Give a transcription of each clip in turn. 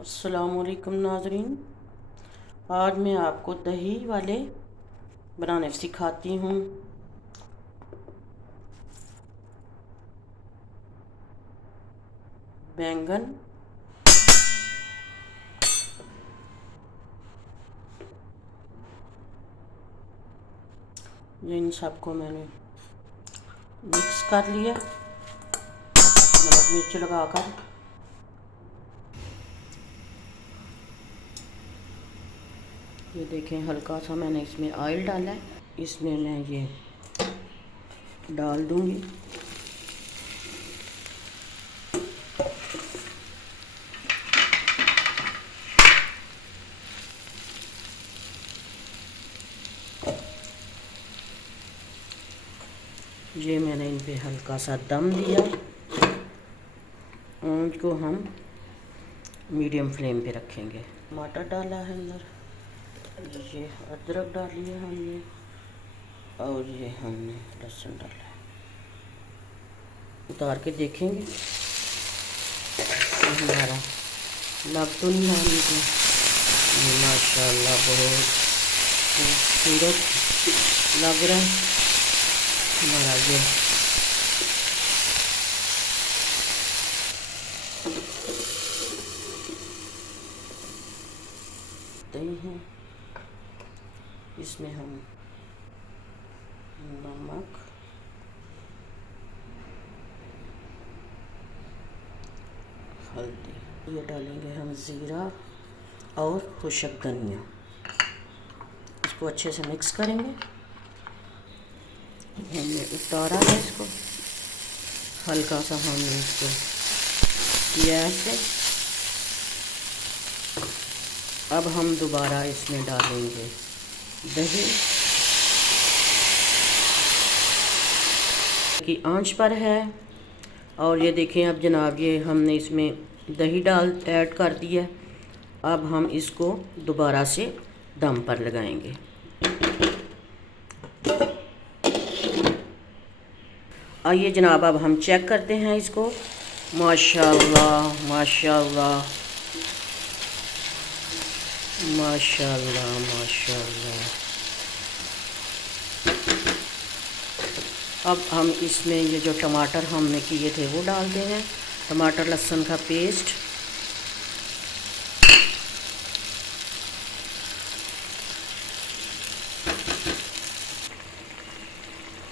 अस्सलामुअलैकुम नाज़रीन। आज मैं आपको दही वाले बनाने सिखाती हूँ। बैंगन, ये इन सबको मैंने मिक्स कर लिया नमक मिर्च लगाकर। ये देखें, हल्का सा मैंने इसमें ऑयल डाला है, इसमें मैं ये डाल दूँगी। ये मैंने इन पे हल्का सा दम दिया। आंच को हम मीडियम फ्लेम पे रखेंगे। टमाटर डाला है अंदर, ये अदरक डाली है हमने, और ये हमने लहसुन डाला है। उतार के देखेंगे हमारा लग तो नहीं रहा मुझे। माशाल्लाह बहुत खूबसूरत लग रहा है हमारा ये। दही है, इसमें हम नमक, हल्दी, ये डालेंगे हम ज़ीरा और खुशक धनिया। इसको अच्छे से मिक्स करेंगे। हमने उतारा है इसको, हल्का सा हमने इसको किया ऐसे। अब हम दोबारा इसमें डालेंगे दही की आंच पर है। और ये देखें, अब जनाब ये हमने इसमें दही ऐड कर दिया। अब हम इसको दोबारा से दम पर लगाएंगे। आइए जनाब, अब हम चेक करते हैं इसको। माशाल्लाह माशाल्लाह माशाल्लाह माशाल्लाह। अब हम इसमें ये जो टमाटर हमने किए थे वो डालते हैं, टमाटर लहसुन का पेस्ट।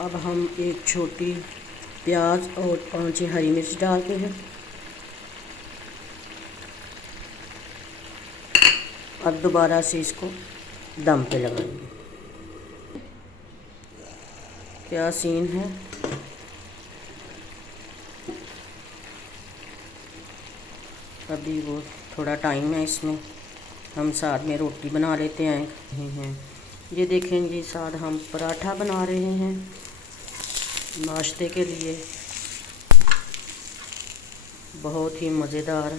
अब हम एक छोटी प्याज और 5 हरी मिर्च डालते हैं। अब दोबारा से इसको दम पे लगाएंगे। क्या सीन है, अभी वो थोड़ा टाइम है इसमें, हम साथ में रोटी बना लेते हैं। ये देखें जी, साथ हम पराठा बना रहे हैं नाश्ते के लिए। बहुत ही मज़ेदार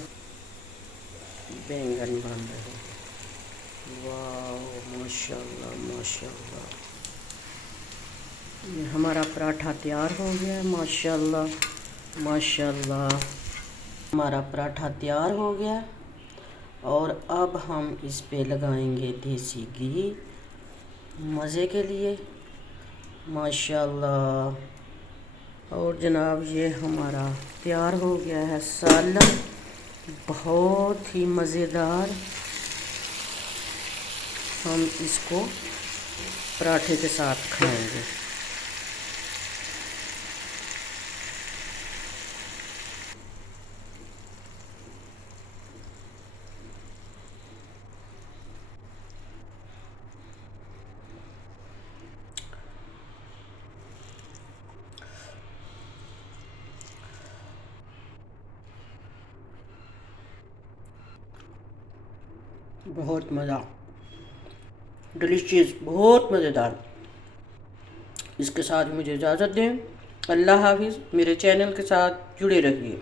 बैंगन बन रहे हैं। वाह माशाल्लाह माशाल्लाह। ये हमारा पराठा तैयार हो गया है। माशाल्लाह माशाल्लाह, हमारा पराठा तैयार हो गया। और अब हम इस पे लगाएंगे देसी घी मज़े के लिए। माशाल्लाह। और जनाब ये हमारा तैयार हो गया है सालन, बहुत ही मज़ेदार। हम इसको पराठे के साथ खाएंगे। बहुत मज़ा, डिलीशियस, बहुत मज़ेदार। इसके साथ मुझे इजाज़त दें। अल्लाह हाफिज़। मेरे चैनल के साथ जुड़े रहिए।